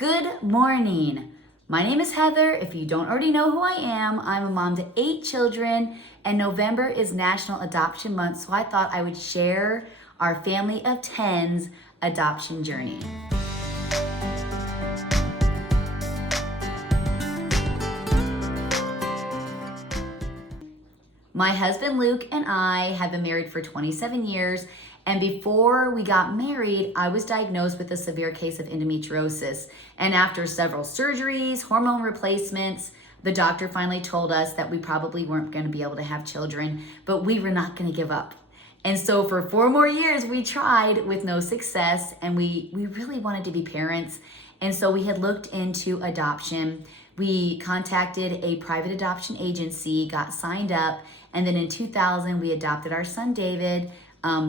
Good morning. My name is Heather. If you don't already know who I am, I'm a mom to 8 children, and November is National Adoption Month, so I thought I would share our family of 10's adoption journey. My husband Luke and I have been married for 27 years, and before we got married, I was diagnosed with a severe case of endometriosis. And after several surgeries, hormone replacements, the doctor finally told us that we probably weren't going to be able to have children, but we were not going to give up. And so for 4 more years, we tried with no success, and we really wanted to be parents. And so we had looked into adoption. We contacted a private adoption agency, got signed up, and then in 2000, we adopted our son David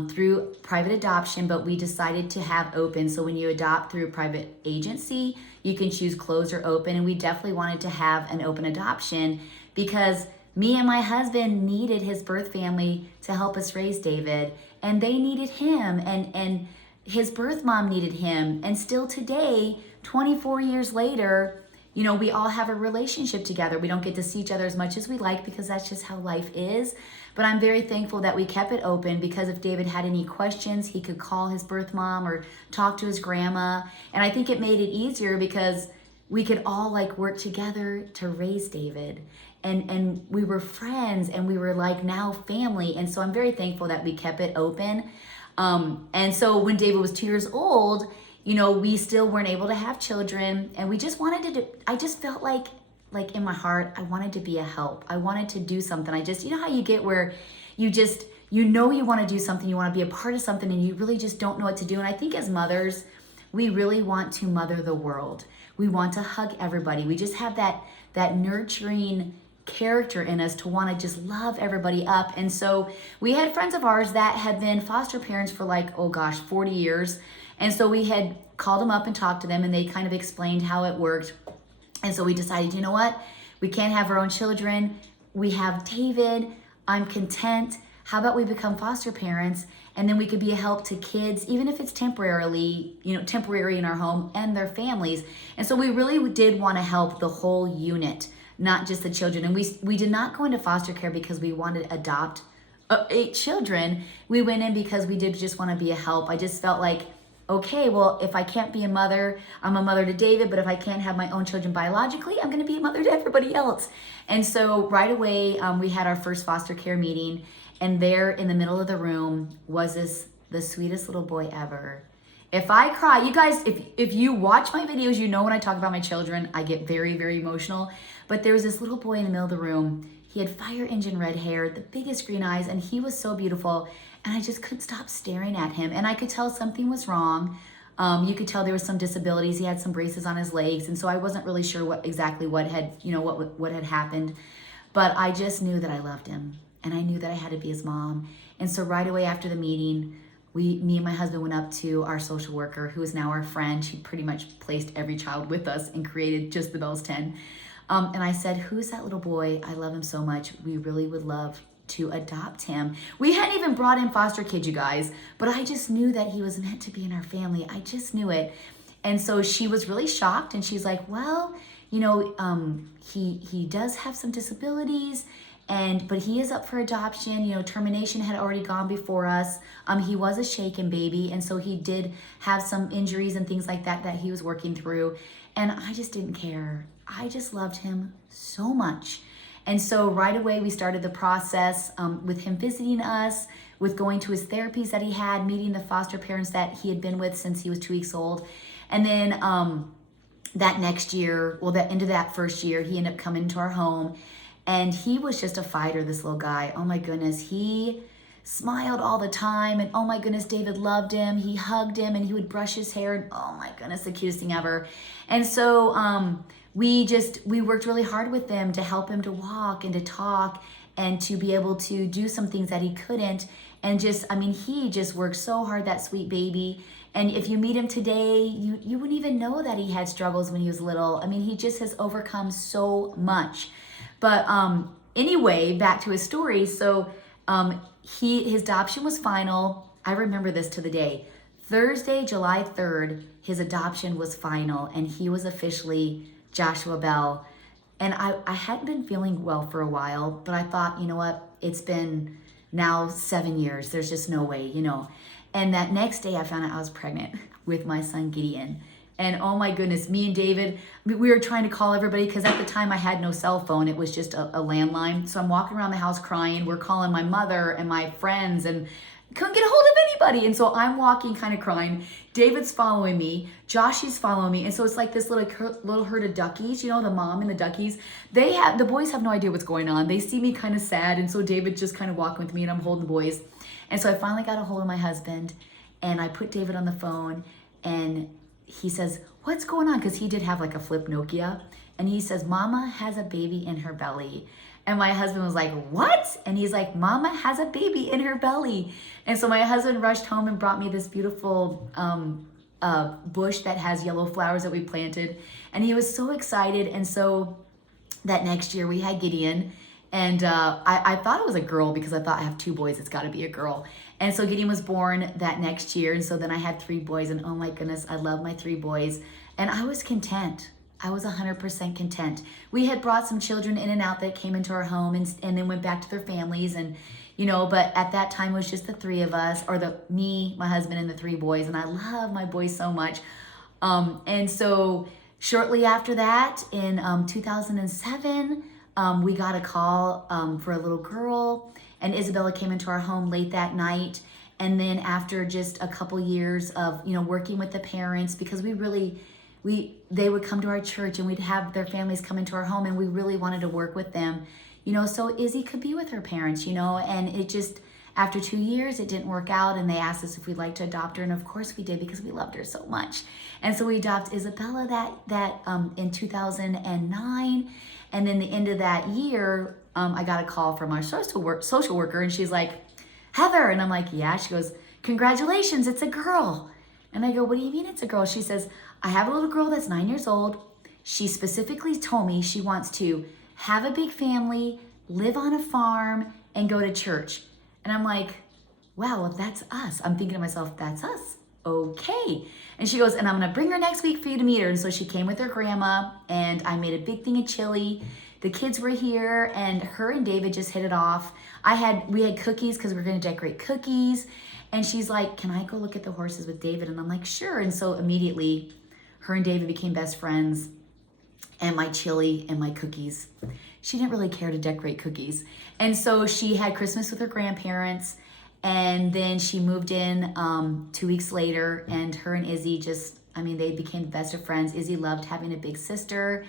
through private adoption, but we decided to have open. So when you adopt through a private agency, you can choose closed or open, and we definitely wanted to have an open adoption because me and my husband needed his birth family to help us raise David, and they needed him, and his birth mom needed him. And still today, 24 years later, you know, we all have a relationship together. We don't get to see each other as much as we like because that's just how life is. But I'm very thankful that we kept it open because if David had any questions, he could call his birth mom or talk to his grandma. And I think it made it easier because we could all work together to raise David. And we were friends, and we were now family. And so I'm very thankful that we kept it open. And so when David was 2 years old, you know, we still weren't able to have children, and we just wanted to I just felt like in my heart, I wanted to be a help. I wanted to do something. you know how you get where you want to do something, you want to be a part of something, and you really just don't know what to do. And I think as mothers, we really want to mother the world. We want to hug everybody. We just have that nurturing character in us to want to just love everybody up. And so we had friends of ours that had been foster parents for 40 years. And so we had called them up and talked to them, and they kind of explained how it worked. And so we decided, you know what? We can't have our own children. We have David. I'm content. How about we become foster parents, and then we could be a help to kids, even if it's temporary in our home, and their families. And so we really did want to help the whole unit, not just the children. And we did not go into foster care because we wanted to adopt 8 children. We went in because we did just want to be a help. I just felt like, okay, well, if I can't be a mother, I'm a mother to David, but if I can't have my own children biologically, I'm going to be a mother to everybody else. And so right away, we had our first foster care meeting, and there in the middle of the room was the sweetest little boy ever. If I cry, you guys, if you watch my videos, you know when I talk about my children, I get very, very emotional. But there was this little boy in the middle of the room. He had fire engine red hair, the biggest green eyes, and he was so beautiful. And I just couldn't stop staring at him. And I could tell something was wrong. You could tell there was some disabilities. He had some braces on his legs. And so I wasn't really sure what had happened. But I just knew that I loved him. And I knew that I had to be his mom. And so right away after the meeting, me and my husband went up to our social worker, who is now our friend. She pretty much placed every child with us and created Just the Bell's 10. And I said, who's that little boy? I love him so much. We really would love to adopt him. We hadn't even brought in foster kids, you guys, but I just knew that he was meant to be in our family. I just knew it. And so she was really shocked, and she's like, well, you know, he does have some disabilities, but he is up for adoption. You know, termination had already gone before us. He was a shaken baby, and so he did have some injuries and things like that he was working through. And I just didn't care. I just loved him so much. And so right away, we started the process with him visiting us, with going to his therapies that he had, meeting the foster parents that he had been with since he was 2 weeks old. And then that next year, the end of that first year, he ended up coming to our home. And he was just a fighter, this little guy. Oh my goodness, he smiled all the time. And oh my goodness, David loved him. He hugged him, and he would brush his hair. And oh my goodness, the cutest thing ever. And so we worked really hard with him to help him to walk and to talk and to be able to do some things that he couldn't. And he just worked so hard, that sweet baby. And if you meet him today, you wouldn't even know that he had struggles when he was little. I mean, he just has overcome so much. But anyway, back to his story. So his adoption was final. I remember this to the day. Thursday, July 3rd, his adoption was final, and he was officially Joshua Bell. And I hadn't been feeling well for a while, but I thought, you know what? It's been now 7 years. There's just no way, you know. And that next day, I found out I was pregnant with my son, Gideon. And oh my goodness, me and David, we were trying to call everybody because at the time I had no cell phone. It was just a landline. So I'm walking around the house crying. We're calling my mother and my friends and couldn't get a hold of anybody. And so I'm walking kind of crying. David's following me. Joshy's following me. And so it's like this little herd of duckies, you know, the mom and the duckies. The boys have no idea what's going on. They see me kind of sad. And so David's just kind of walking with me and I'm holding the boys. And so I finally got a hold of my husband and I put David on the phone and he says, what's going on? Because he did have like a flip Nokia. And he says, Mama has a baby in her belly. And my husband was like, what? And he's like, Mama has a baby in her belly. And so my husband rushed home and brought me this beautiful bush that has yellow flowers that we planted. And he was so excited. And so that next year we had Gideon. And I thought it was a girl because I thought I have 2 boys. It's got to be a girl. And so Gideon was born that next year. And so then I had 3 boys. And oh my goodness, I love my 3 boys. And I was content. I was 100% content. We had brought some children in and out that came into our home and then went back to their families. And, you know, but at that time it was just the 3 of us, or me, my husband, and the 3 boys. And I love my boys so much. And so shortly after that, in 2007, we got a call for a little girl. And Isabella came into our home late that night. And then after just a couple years of, you know, working with the parents, because they would come to our church and we'd have their families come into our home and we really wanted to work with them, you know, so Izzy could be with her parents, you know, and it just, after 2 years, it didn't work out and they asked us if we'd like to adopt her. And of course we did because we loved her so much. And so we adopted Isabella in 2009. And then the end of that year, I got a call from our social worker and she's like, Heather. And I'm like, yeah. She goes, congratulations, it's a girl. And I go, what do you mean it's a girl? She says, I have a little girl that's 9 years old. She specifically told me she wants to have a big family, live on a farm, and go to church. And I'm like, wow, well, that's us. I'm thinking to myself, that's us. Okay. And she goes, and I'm going to bring her next week for you to meet her. And so she came with her grandma, and I made a big thing of chili. The kids were here, and her and David just hit it off. We had cookies because we were going to decorate cookies. And she's like, can I go look at the horses with David? And I'm like, sure. And so immediately, her and David became best friends, and my chili and my cookies. She didn't really care to decorate cookies. And so she had Christmas with her grandparents, and then she moved in 2 weeks later, and her and Izzy they became the best of friends. Izzy loved having a big sister.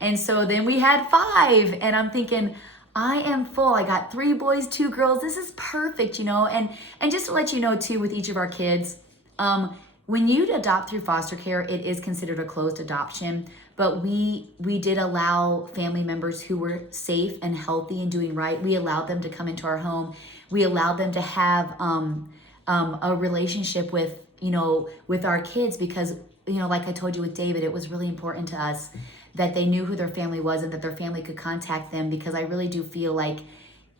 And so then we had 5, and I'm thinking, I am full. I got 3 boys, 2 girls. This is perfect, you know? And just to let you know too, with each of our kids, when you adopt through foster care, it is considered a closed adoption, but we did allow family members who were safe and healthy and doing right. We allowed them to come into our home. We allowed them to have a relationship with our kids because, you know, like I told you with David, it was really important to us that they knew who their family was and that their family could contact them, because I really do feel like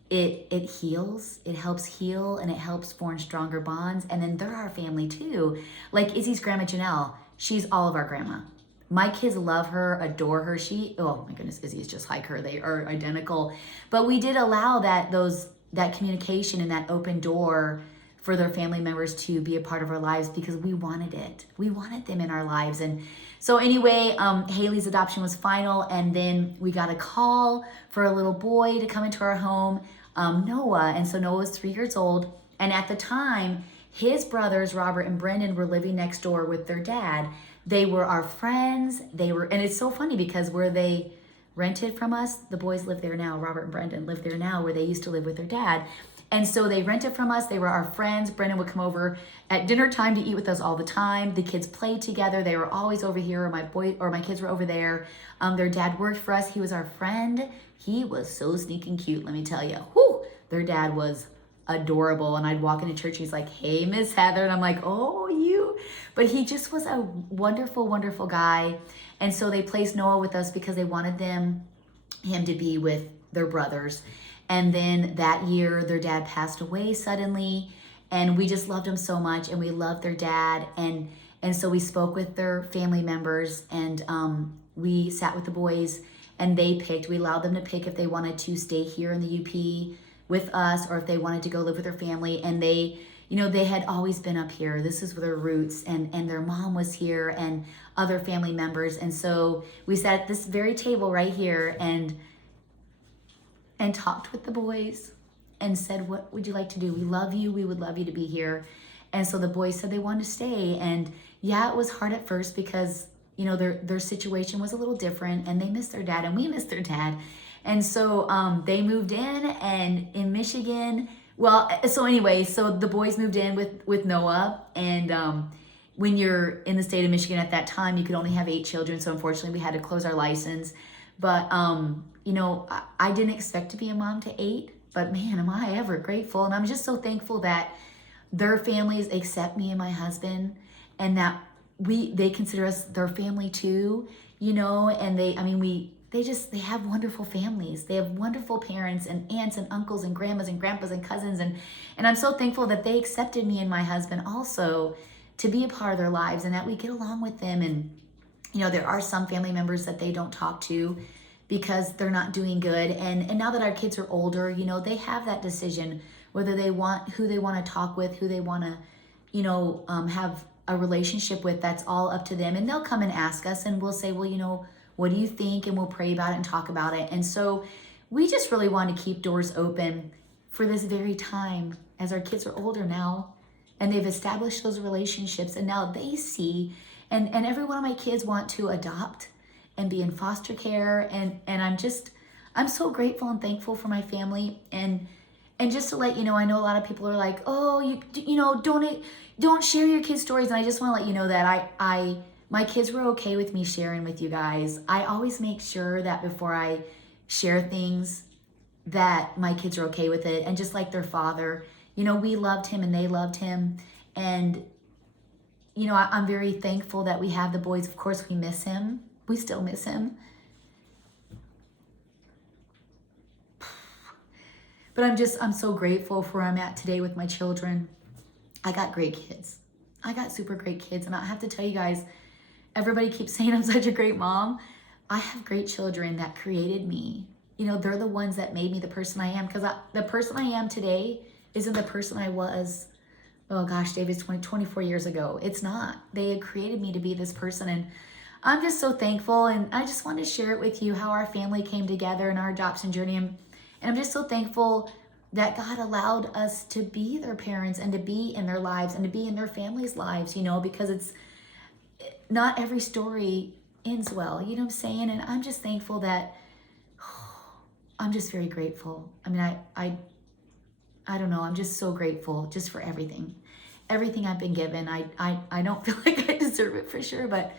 it heals, it helps heal, and it helps form stronger bonds. And then they're our family too. Like Izzy's grandma Janelle, she's all of our grandma. My kids love her, adore her. Oh my goodness, Izzy is just like her. They are identical. But we did allow that communication and that open door for their family members to be a part of our lives because we wanted it. We wanted them in our lives. And so anyway, Haley's adoption was final, and then we got a call for a little boy to come into our home, Noah. And so Noah was 3 years old. And at the time, his brothers, Robert and Brendan, were living next door with their dad. They were our friends. And it's so funny because where they rented from us, the boys live there now. Robert and Brendan live there now where they used to live with their dad. And so they rented from us. They were our friends. Brendan would come over at dinner time to eat with us all the time. The kids played together. They were always over here, or my kids were over there. Their dad worked for us. He was our friend. He was so sneaking cute, let me tell you. Whew, their dad was adorable. And I'd walk into church. He's like, hey, Miss Heather. And I'm like, oh, you. But he just was a wonderful, wonderful guy. And so they placed Noah with us because they wanted him to be with their brothers. And then that year, their dad passed away suddenly. And we just loved them so much, and we loved their dad. And so we spoke with their family members, and we sat with the boys, and they picked. We allowed them to pick if they wanted to stay here in the UP with us or if they wanted to go live with their family. And they, you know, they had always been up here. This is their roots, and their mom was here and other family members. And so we sat at this very table right here and talked with the boys and said, what would you like to do? We love you. We would love you to be here. And so the boys said they wanted to stay. And yeah, it was hard at first because, you know, their situation was a little different, and they missed their dad and we missed their dad. And so they moved in, and in Michigan, well, so anyway, so the boys moved in with Noah. And when you're in the state of Michigan at that time, you could only have 8 children. So unfortunately we had to close our license. But, you know, I didn't expect to be a mom to 8, but man, am I ever grateful. And I'm just so thankful that their families accept me and my husband, and that they consider us their family too, you know. And they have wonderful families. They have wonderful parents and aunts and uncles and grandmas and grandpas and cousins. And I'm so thankful that they accepted me and my husband also to be a part of their lives, and that we get along with them. And, you know, there are some family members that they don't talk to because they're not doing good. And now that our kids are older, you know, they have that decision whether they want, who they want to talk with, who they want to, you know, have a relationship with. That's all up to them. And they'll come and ask us, and we'll say, well, you know, what do you think? And we'll pray about it and talk about it. And so we just really want to keep doors open for this very time as our kids are older now, and they've established those relationships, and now they see, and every one of my kids want to adopt and be in foster care. And I'm so grateful and thankful for my family. And just to let you know, I know a lot of people are like, oh, you know, don't share your kids' stories. And I just want to let you know that my kids were okay with me sharing with you guys. I always make sure that before I share things that my kids are okay with it. And just like their father, you know, we loved him and they loved him. And, you know, I'm very thankful that we have the boys. Of course, we miss him. We still miss him. But I'm so grateful for where I'm at today with my children. I got great kids. I got super great kids. And I have to tell you guys, everybody keeps saying I'm such a great mom. I have great children that created me. You know, they're the ones that made me the person I am. Because the person I am today isn't the person I was, oh gosh, David's 24 years ago. It's not. They had created me to be this person. And I'm just so thankful. And I just want to share it with you how our family came together in our adoption journey. And I'm just so thankful that God allowed us to be their parents and to be in their lives and to be in their families' lives, you know, because it's not every story ends well, you know what I'm saying? And I'm just thankful that, I'm just very grateful. I mean, I don't know, I'm just so grateful just for everything I've been given. I don't feel like I deserve it for sure, but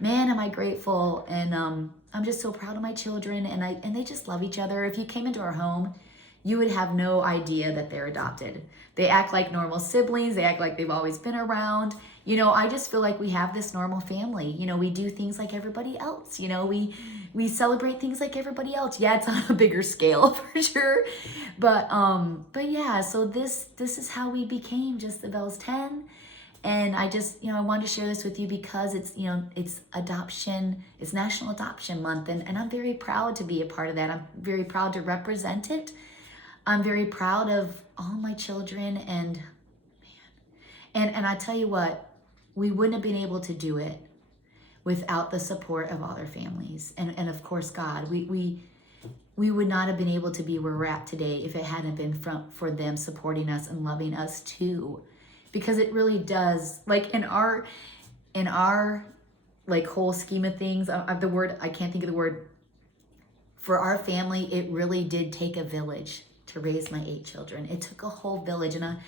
man, am I grateful. And I'm just so proud of my children, and they just love each other. If you came into our home, you would have no idea that they're adopted. They act like normal siblings. They act like they've always been around. You know, I just feel like we have this normal family. You know, we do things like everybody else. You know, we celebrate things like everybody else. Yeah, it's on a bigger scale for sure. But yeah, so this is how we became Just the Bells 10. And I just, you know, I wanted to share this with you because it's, you know, it's adoption, it's National Adoption Month. And I'm very proud to be a part of that. I'm very proud to represent it. I'm very proud of all my children, and I tell you what, we wouldn't have been able to do it without the support of all their families. And of course, God, we would not have been able to be where we're at today if it hadn't been for them supporting us and loving us too. Because it really does, like in our like whole scheme of things, I can't think of the word, for our family, it really did take a village to raise my 8 children. It took a whole village. And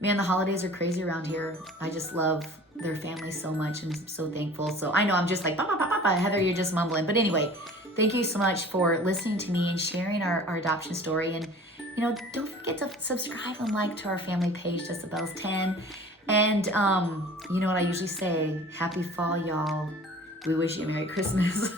man, the holidays are crazy around here. I just love their family so much, and I'm so thankful. So I know I'm just like, bah, bah, bah, bah, bah. Heather, you're just mumbling. But anyway, thank you so much for listening to me and sharing our adoption story. And, you know, don't forget to subscribe and like to our family page, Just the Bells 10. And you know what I usually say, happy fall, y'all. We wish you a Merry Christmas.